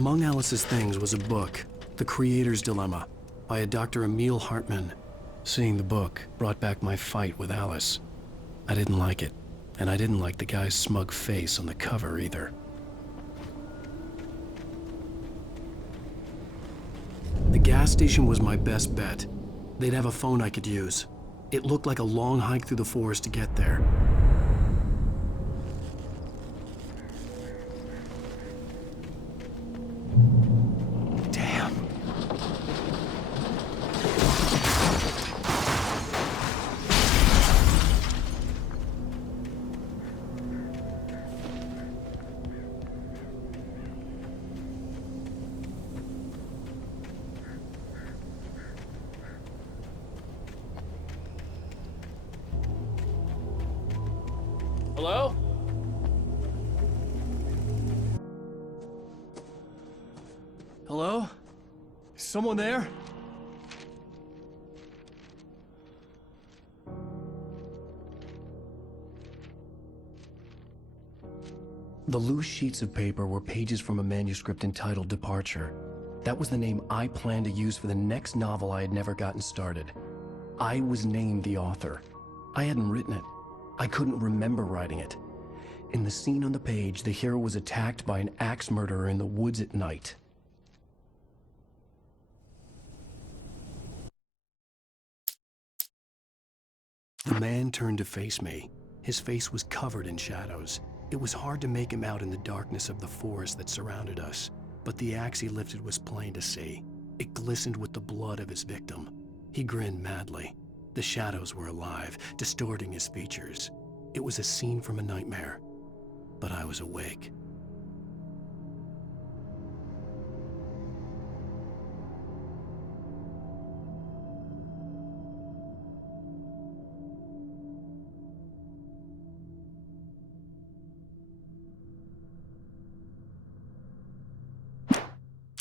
Among Alice's things was a book, The Creator's Dilemma, by a Dr. Emil Hartmann. Seeing the book brought back my fight with Alice. I didn't like it, and I didn't like the guy's smug face on the cover either. The gas station was my best bet. They'd have a phone I could use. It looked like a long hike through the forest to get there. Damn. Hello? Hello? Is someone there? The loose sheets of paper were pages from a manuscript entitled Departure. That was the name I planned to use for the next novel I had never gotten started. I was named the author. I hadn't written it. I couldn't remember writing it. In the scene on the page, the hero was attacked by an axe murderer in the woods at night. The man turned to face me. His face was covered in shadows. It was hard to make him out in the darkness of the forest that surrounded us, but the axe he lifted was plain to see. It glistened with the blood of his victim. He grinned madly. The shadows were alive, distorting his features. It was a scene from a nightmare, but I was awake.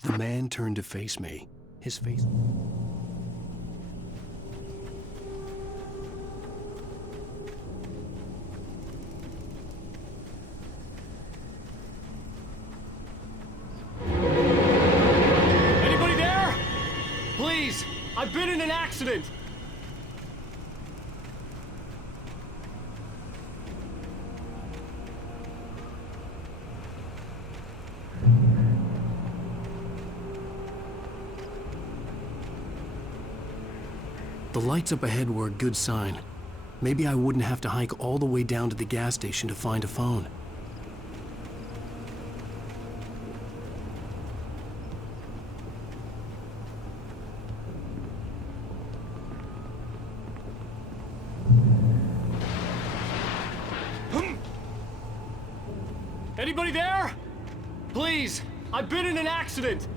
The man turned to face me. His face... Anybody there? Please, I've been in an accident. The lights up ahead were a good sign. Maybe I wouldn't have to hike all the way down to the gas station to find a phone. Anybody there? Please, I've been in an accident.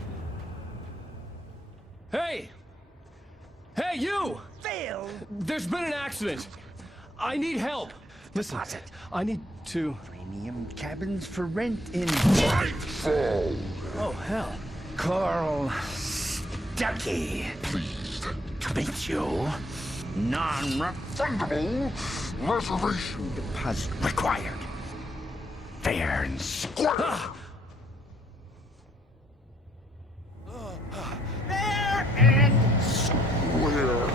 Hey! Hey, you! Phil! There's been an accident. I need help. Listen, I need to... Premium cabins for rent in... Oh, hell. Carl Stucky. Pleased To meet you. Non-refundable reservation deposit required. Fair and square. Fair and square.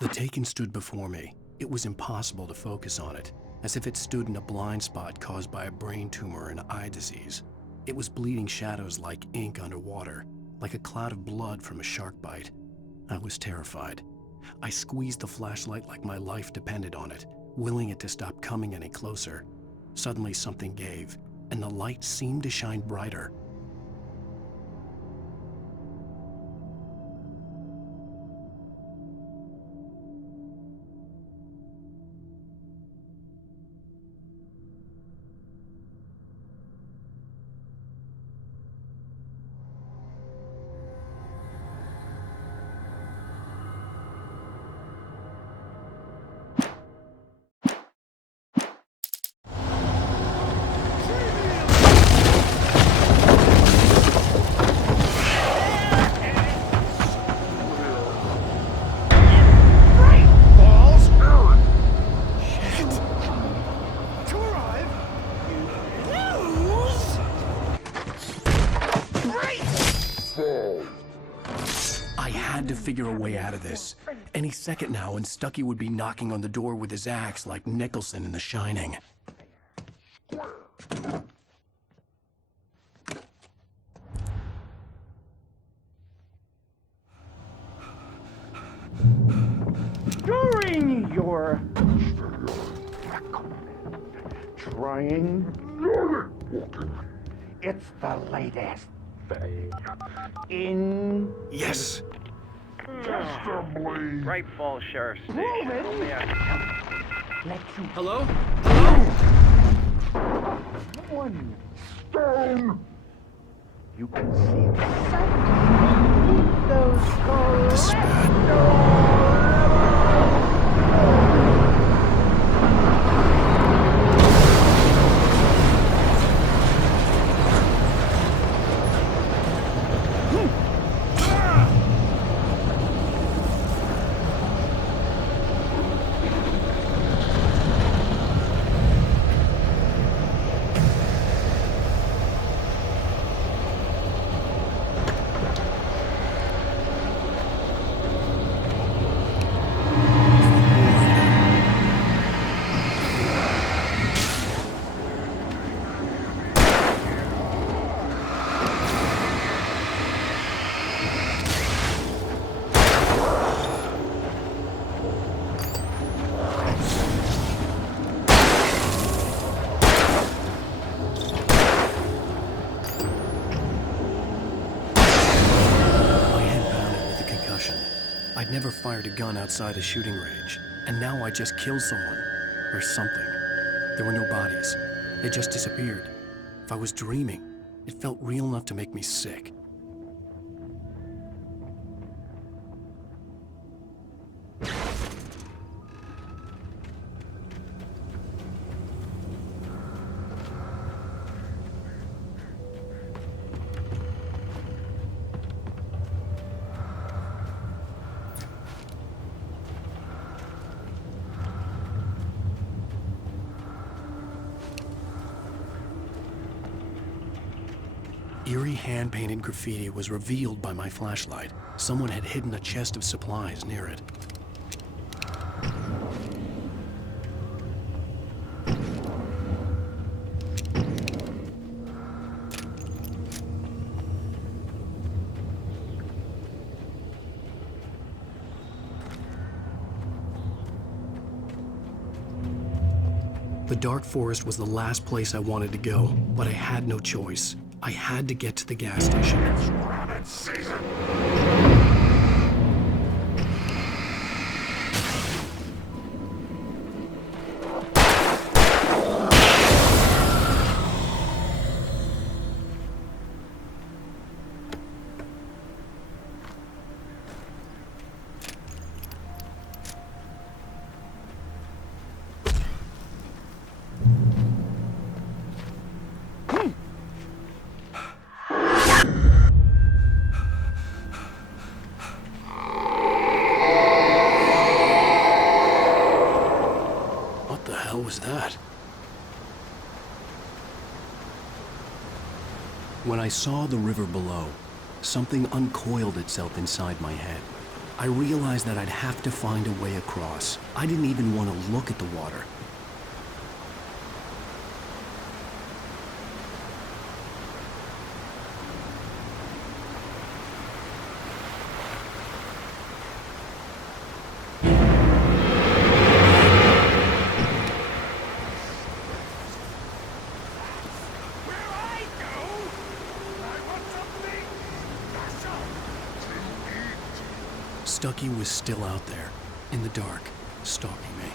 The Taken stood before me. It was impossible to focus on it, as if it stood in a blind spot caused by a brain tumor and eye disease. It was bleeding shadows like ink underwater, like a cloud of blood from a shark bite. I was terrified. I squeezed the flashlight like my life depended on it, willing it to stop coming any closer. Suddenly something gave, and the light seemed to shine brighter. a way out of this. Any second now, and Stucky would be knocking on the door with his axe like Nicholson in The Shining. During your trying, it's the latest thing in Yes! Great Falls Sheriff Station. let you Hello? one stone. You can see the sun. Those I'd never fired a gun outside a shooting range, and now I just killed someone. Or something. There were no bodies. They just disappeared. If I was dreaming, it felt real enough to make me sick. Eerie hand-painted graffiti was revealed by my flashlight. Someone had hidden a chest of supplies near it. The dark forest was the last place I wanted to go, but I had no choice. I had to get to the gas station. It's rabbit season. That? When I saw the river below, something uncoiled itself inside my head. I realized that I'd have to find a way across. I didn't even want to look at the water. Stucky was still out there, in the dark, stalking me.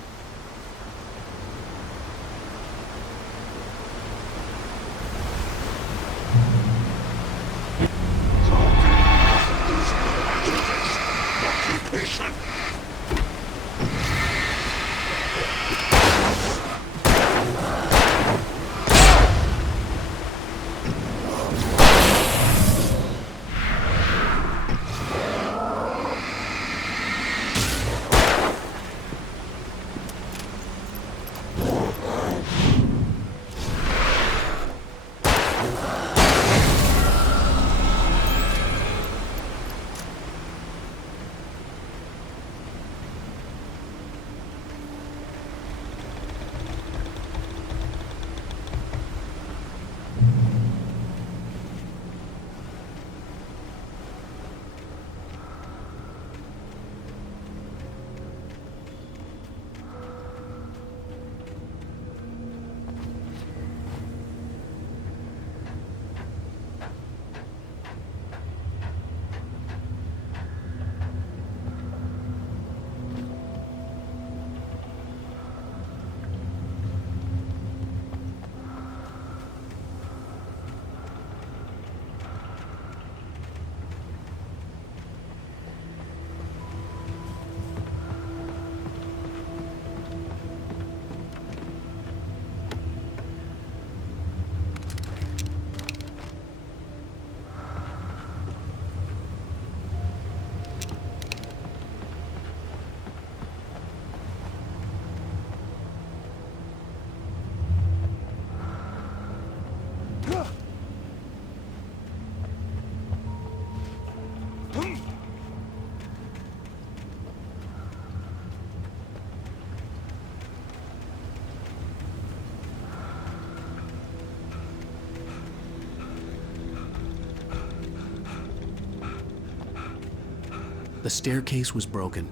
The staircase was broken.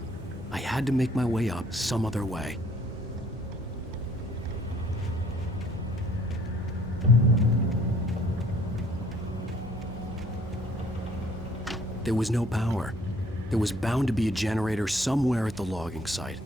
I had to make my way up some other way. There was no power. There was bound to be a generator somewhere at the logging site.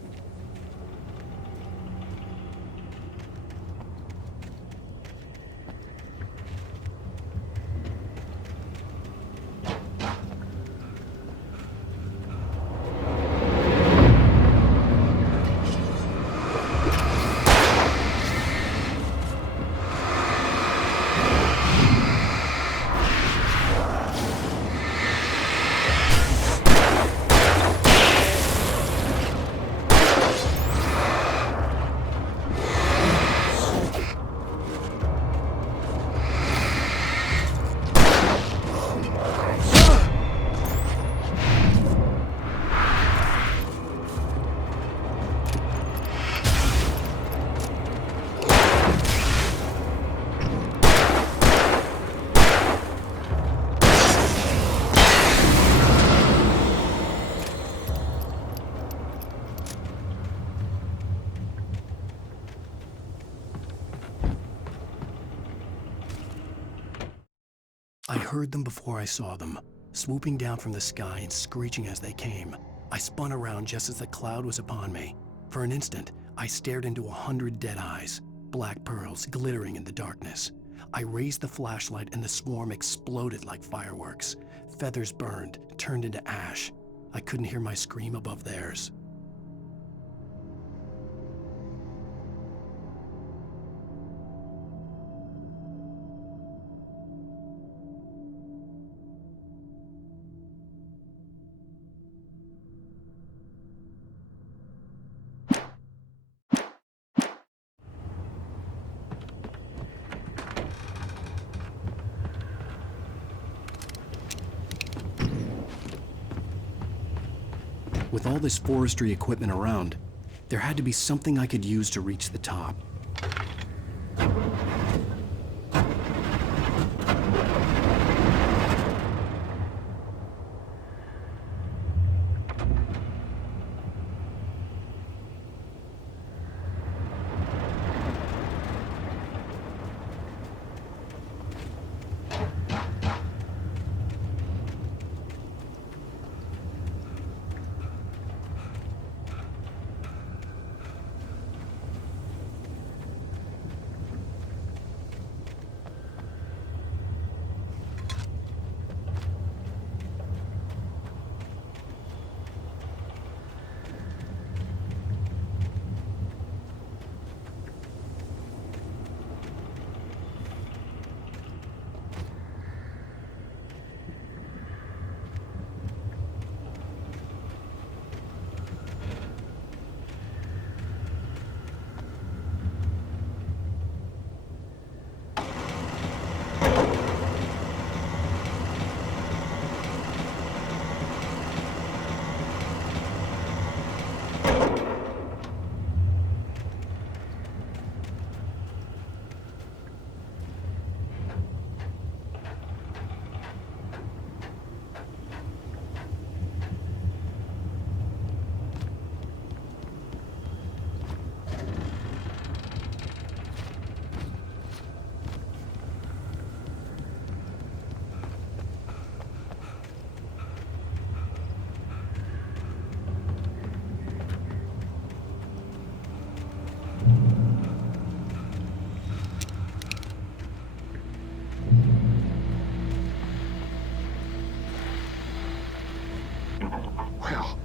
I heard them before I saw them, swooping down from the sky and screeching as they came. I spun around just as the cloud was upon me. For an instant, I stared into 100 dead eyes, black pearls glittering in the darkness. I raised the flashlight and the swarm exploded like fireworks. Feathers burned, turned into ash. I couldn't hear my scream above theirs. With all this forestry equipment around, there had to be something I could use to reach the top.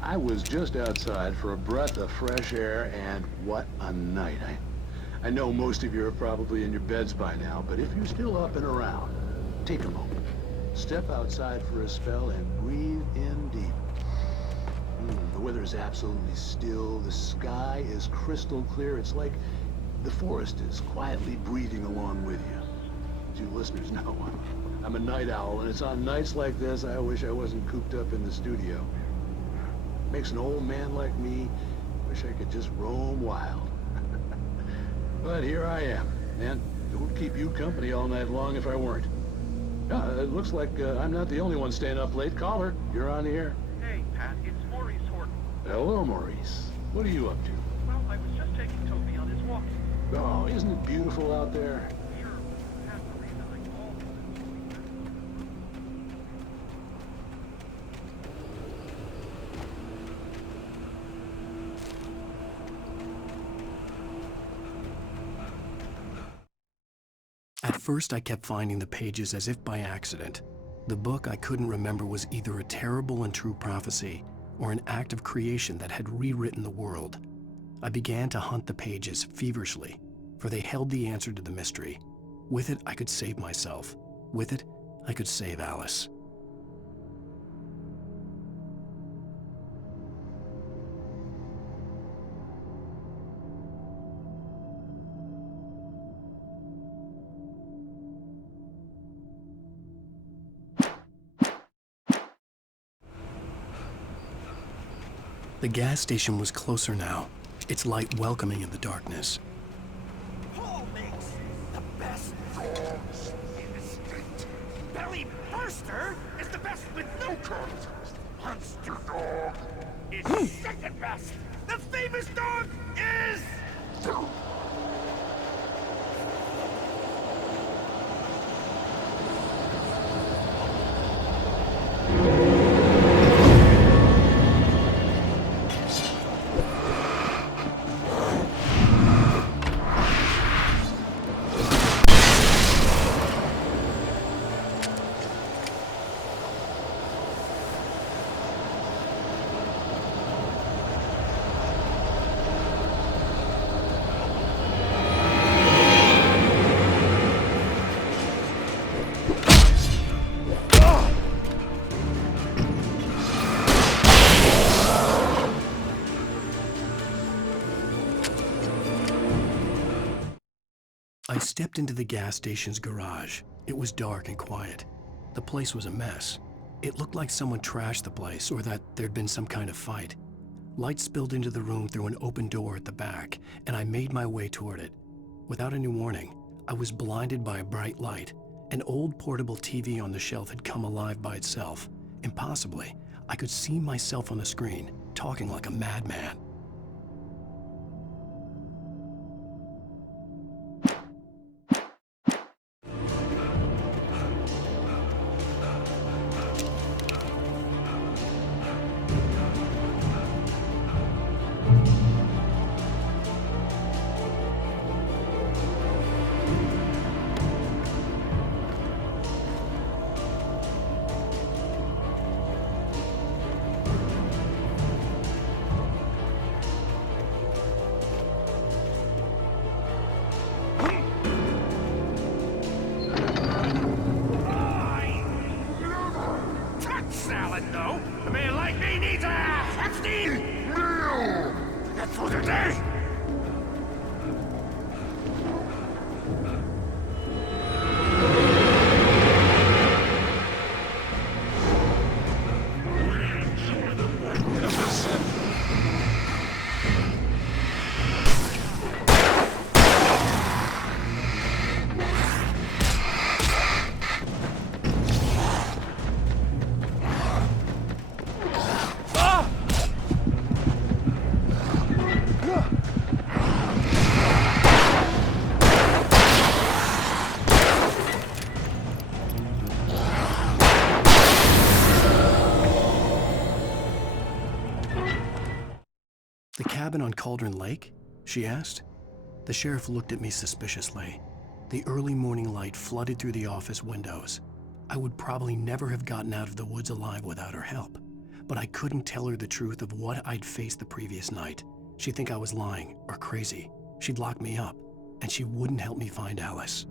I was just outside for a breath of fresh air, and what a night. I know most of you are probably in your beds by now, but if you're still up and around, take a moment. Step outside for a spell and breathe in deep. The weather is absolutely still. The sky is crystal clear. It's like the forest is quietly breathing along with you. As you listeners know, I'm a night owl, and it's on nights like this I wish I wasn't cooped up in the studio. Makes an old man like me wish I could just roam wild. But here I am, and it would keep you company all night long if I weren't. It looks like I'm not the only one staying up late. Caller, you're on the air. Hey, Pat, it's Hello, Maurice. What are you up to? Well, I was just taking Toby on his walk. Oh, isn't it beautiful out there? Sure, half the reason I called was At first, I kept finding the pages as if by accident. The book I couldn't remember was either a terrible and true prophecy or an act of creation that had rewritten the world. I began to hunt the pages feverishly, for they held the answer to the mystery. With it, I could save myself. With it, I could save Alice. The gas station was closer now, its light welcoming in the darkness. Paul makes the best dogs in the state. Belly Burster is the best with no terms. Monster Dog is second best. The famous dog is... I stepped into the gas station's garage. It was dark and quiet. The place was a mess. It looked like someone trashed the place or that there'd been some kind of fight. Light spilled into the room through an open door at the back, and I made my way toward it. Without any warning, I was blinded by a bright light. An old portable TV on the shelf had come alive by itself. Impossibly, I could see myself on the screen, talking like a madman. Salad, though. A man like me needs a hefty meal. That's for the day. The cabin on Cauldron Lake? She asked. The sheriff looked at me suspiciously. The early morning light flooded through the office windows. I would probably never have gotten out of the woods alive without her help, but I couldn't tell her the truth of what I'd faced the previous night. She'd think I was lying or crazy. She'd lock me up, and she wouldn't help me find Alice.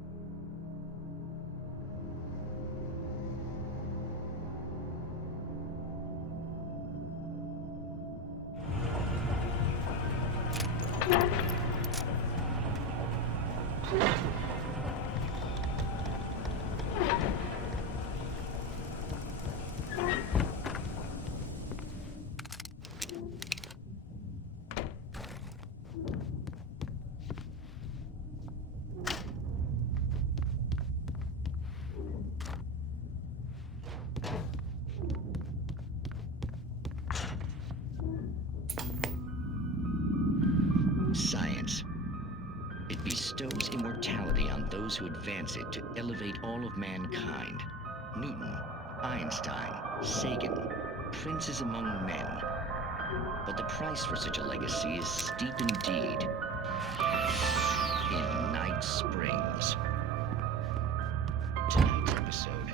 It bestows immortality on those who advance it to elevate all of mankind. Newton, Einstein, Sagan, princes among men. But the price for such a legacy is steep indeed. In Night Springs. Tonight's episode.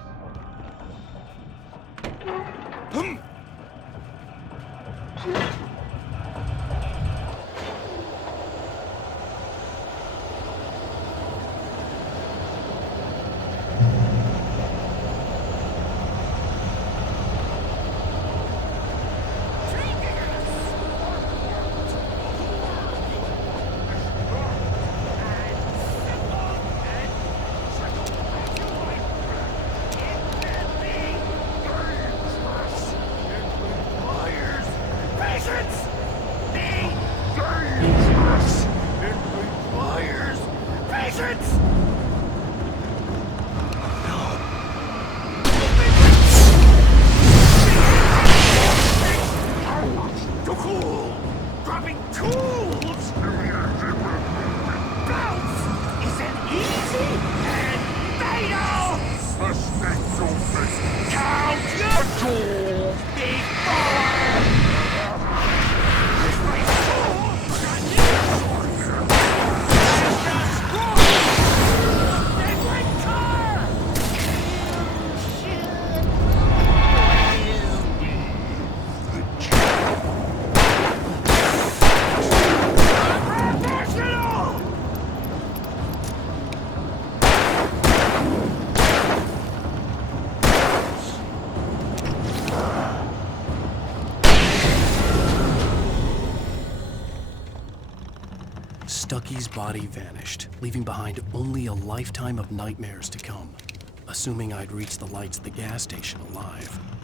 Stucky's body vanished, leaving behind only a lifetime of nightmares to come, assuming I'd reached the lights at the gas station alive.